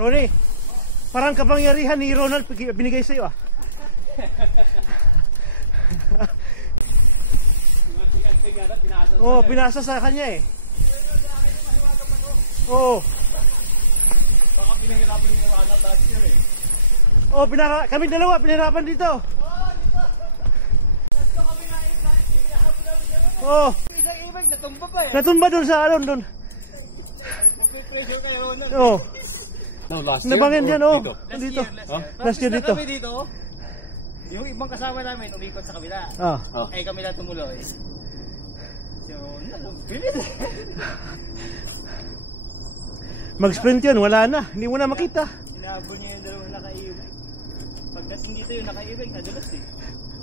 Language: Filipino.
Ronnie, parang kapangyarihan ni Ronald binigay sa'yo ah. Oh, pinasa sa kanya eh. Oh. Baka pinahirapan ni Ronald last year eh. Oh, kami dalawa pinahirapan dito. Oh. Isang ibig natumba pa eh. Natumba doon sa alon doon. Pressure kay Ronald. Oh. No, last year. Nabangin yan oh. Dito. Last year dito. Kami dito. Yung ibang kasama namin umikot sa kabila. Eh kami lang tumuloy. Si Ronald, bilis. Mag-sprint yun, wala na. Hindi mo na makita. Inabot niya yung dalawang nakaibig. Pagdating dito yung nakaibig, nadulas eh.